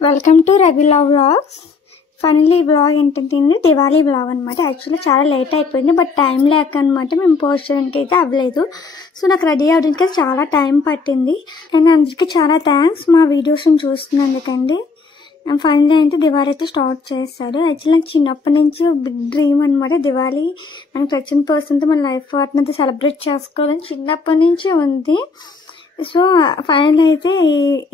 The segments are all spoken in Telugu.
వెల్కమ్ టు రవిలా వ్లాగ్స్. ఫైనల్లీ ఈ వ్లాగ్ ఏంటంటే దివాళీ వ్లాగ్ అనమాట. యాక్చువల్లీ చాలా లేట్ అయిపోయింది, బట్ టైం లేక అనమాట మేము పోస్ట్ చేయడానికి అయితే అవ్వలేదు. సో నాకు రెడీ అవ్వడానికి చాలా టైం పట్టింది. అండ్ అందరికీ చాలా థ్యాంక్స్ మా వీడియోస్ని చూస్తున్నందుకండి. అండ్ ఫైనల్లీ అయితే దివాళీ అయితే స్టార్ట్ చేస్తారు. యాక్చువల్లీ నాకు చిన్నప్పటి నుంచి బిగ్ డ్రీమ్ అనమాట దివాళీ. మనకు నచ్చిన పర్సన్తో మన లైఫ్ పార్ట్నర్తో సెలబ్రేట్ చేసుకోవాలని చిన్నప్పటి నుంచి ఉంది. సో ఫైనల్ అయితే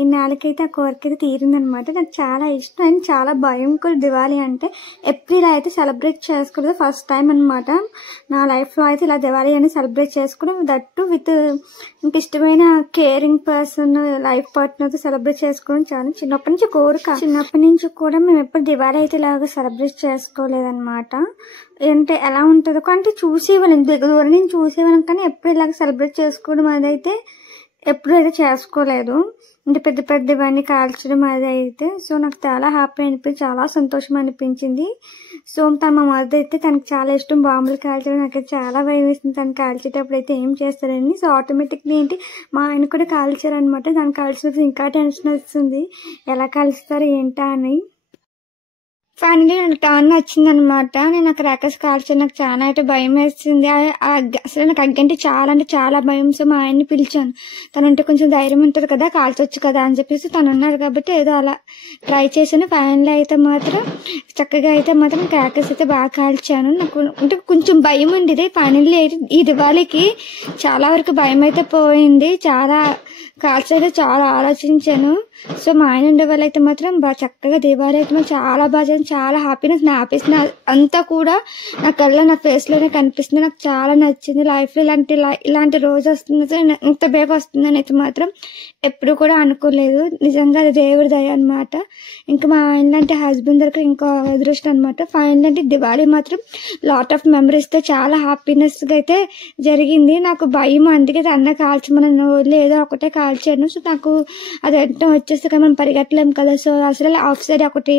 ఈ నెలకైతే ఆ కోరిక అయితే తీరిందనమాట. నాకు చాలా ఇష్టం అండ్ చాలా భయం కూడా దివాళీ అంటే. ఏప్రిల్ అయితే సెలబ్రేట్ చేసుకోలేదు, ఫస్ట్ టైం అనమాట నా లైఫ్లో అయితే ఇలా దివాళీ అని సెలబ్రేట్ చేసుకోవడం. దట్టు విత్ ఇంక ఇష్టమైన కేరింగ్ పర్సన్ లైఫ్ పార్ట్నర్తో సెలబ్రేట్ చేసుకోవడం చాలా చిన్నప్పటి నుంచి కోరిక. చిన్నప్పటి నుంచి కూడా మేము ఎప్పుడు దివాళీ అయితే ఇలాగ సెలబ్రేట్ చేసుకోలేదన్నమాట. అంటే ఎలా ఉంటుందో అంటే చూసేవాళ్ళం, దూరం నుంచి చూసేవాళ్ళం, కానీ ఎప్పుడు ఇలాగ సెలబ్రేట్ చేసుకోవడం అదైతే ఎప్పుడు అయితే చేసుకోలేదు. అంటే పెద్ద పెద్దవన్నీ కాల్చడం అది అయితే. సో నాకు చాలా హ్యాపీ అనిపించింది, చాలా సంతోషం అనిపించింది. సో మా మదర్ అయితే తనకు చాలా ఇష్టం బాంబులు కాల్చడం. నాకు చాలా భయం వేస్తుంది తను కాల్చేటప్పుడు అయితే ఏం చేస్తారని. సో ఆటోమేటిక్లీ ఏంటి మా ఆయన కూడా కాల్చారనమాట. దాన్ని కాల్చినప్పుడు ఇంకా టెన్షన్ వస్తుంది, ఎలా కాల్చుతారు ఏంటా అని. ఫైనలీ నాకు టర్న్ వచ్చిందనమాట. నేను ఆ క్రాకర్స్ కాల్చాను, నాకు చాలా అయితే భయం వేస్తుంది. అసలు నాకు అంటే చాలా భయం. సో మా ఆయన్ని పిలిచాను, తనంటే కొంచెం ధైర్యం ఉంటుంది కదా, కాల్చొచ్చు కదా అని చెప్పేసి తను ఉన్నారు కాబట్టి ఏదో అలా ట్రై చేశాను. ఫైనల్లీ అయితే మాత్రం చక్కగా అయితే మాత్రం క్రాకర్స్ అయితే బాగా కాల్చాను. నాకు అంటే కొంచెం భయం ఉండేది. ఫైనల్లీ అయితే ఈ దివాళీకి చాలా వరకు భయం అయితే పోయింది. చాలా కాల్చైతే చాలా ఆలోచించాను. సో మా ఆయన ఉండే వాళ్ళు అయితే మాత్రం బాగా చక్కగా దివాళీ అయితే చాలా బాగా, చాలా హ్యాపీనెస్ నా అంతా కూడా నా కళ్ళ నా ఫేస్లోనే కనిపిస్తుంది. నాకు చాలా నచ్చింది. లైఫ్లో ఇలాంటి రోజు వస్తుంది, ఇంత బేబీ వస్తుందని అయితే మాత్రం ఎప్పుడు కూడా అనుకోలేదు. నిజంగా అది దేవుడి దయ అనమాట. ఇంకా మా ఆయన లాంటి హస్బెండ్ దొరక ఇంకో అదృష్టం అనమాట. ఫైనల్ అంటే దివాళీ మాత్రం లాట్ ఆఫ్ మెమరీస్తో చాలా హ్యాపీనెస్గా అయితే జరిగింది. నాకు భయం, అందుకే అన్న కాల్చమని లేదో ఒకటే కాల్చాను. సో నాకు అది వెంటనే వచ్చేస్తే కానీ మనం పరిగెట్టలేము కదా. సో అసలు ఆఫ్ సైడ్ ఒకటి.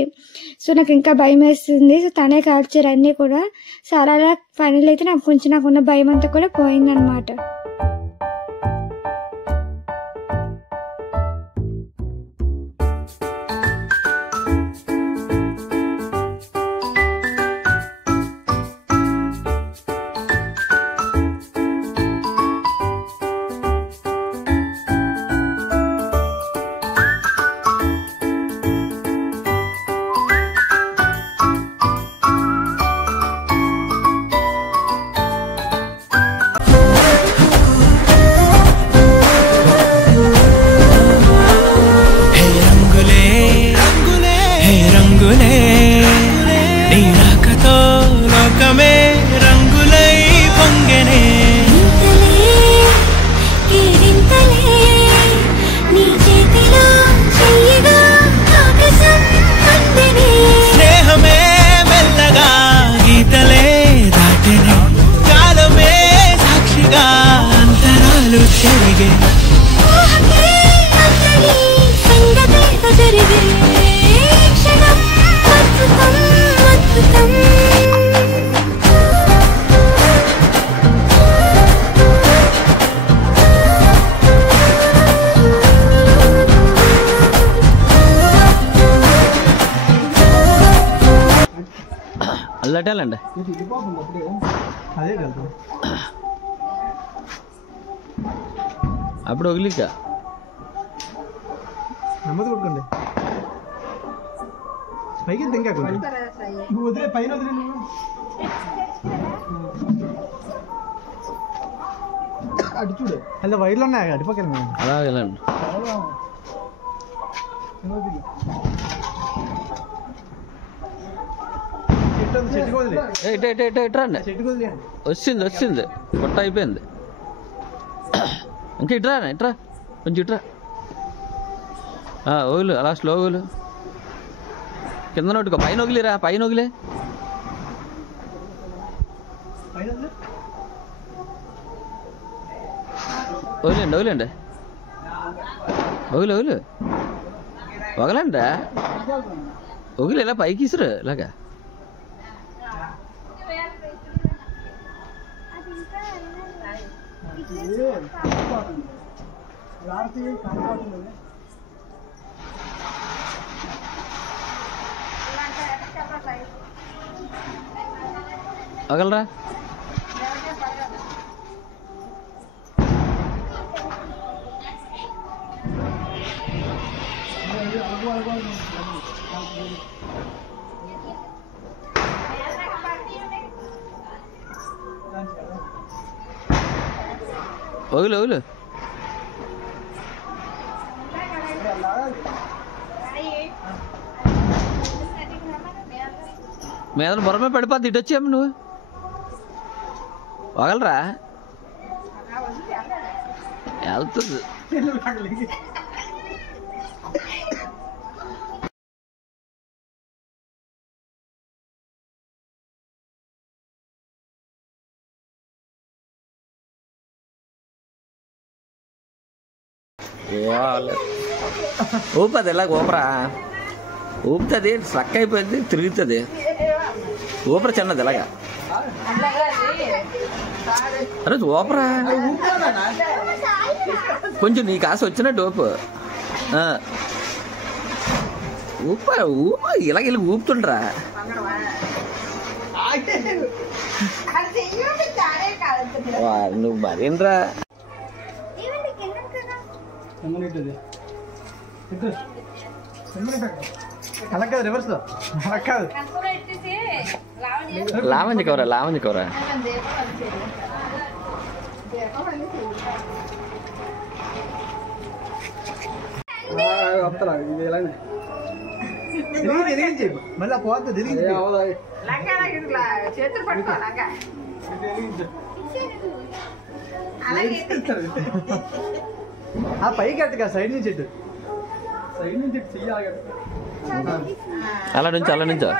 సో నాకు ఇంకా భయం వేస్తుంది. సో తనే కాల్చారు అన్నీ కూడా. సో అలా ఫైనల్ అయితే నాకున్న భయం అంతా కూడా పోయిందనమాట. అల్లటేలండి అప్పుడు వదిలిక నమ్మది కొట్టుకోండి పైకి ఇంకా నువ్వు వదిలే పైన వదిలే నువ్వు అటు చూడు అలా వైర్లు ఉన్నాయి అటుపక్కన అలా వెళ్ళండి. వచ్చింది పొట్ట అయిపోయింది. ఇంకా ఇట్రా కొంచెం ఇట్రా. ఓగులు అలా స్లో ఓగులు కింద నోటుకో, పైన ఒగిలిరా, పైన ఒగిలే. వదిలేండి ఓగులు వగలండి రా వగిలి ఇలా పైకి ఇసురు ఇలాగా వగలరా వగులు వగులు మీద బొరమే పడిపోద్ది ఇటు వచ్చాము నువ్వు వగలరా వెళ్తుంది ఊపది ఇలాగ ఊపరా ఊపుతుంది స్ట్రక్ అయిపోయింది తిరుగుతుంది ఊపర చిన్నది ఇలాగా అరే ఊపరా కొంచెం నీ కాస వచ్చినట్టు ఊపు ఊప ఊప ఇలాగ ఇలా ఊపుతుండ్రా నువ్వు మరేంట్రా అలా కాదు రివర్స్ లో అలా కాదు లావంజ కవరా లావంజ కవరా వస్తా ఇది ఎలానే తిరిగి మళ్ళీ పోద్దు తిరిగి చేతులు పట్టుకో ఆ పైకి అట్టుగా సైడ్ నుంచి ఇటు సైడ్ నుంచి ఇటు చెయ్యాలి అలా నుంచో అలా నుంచో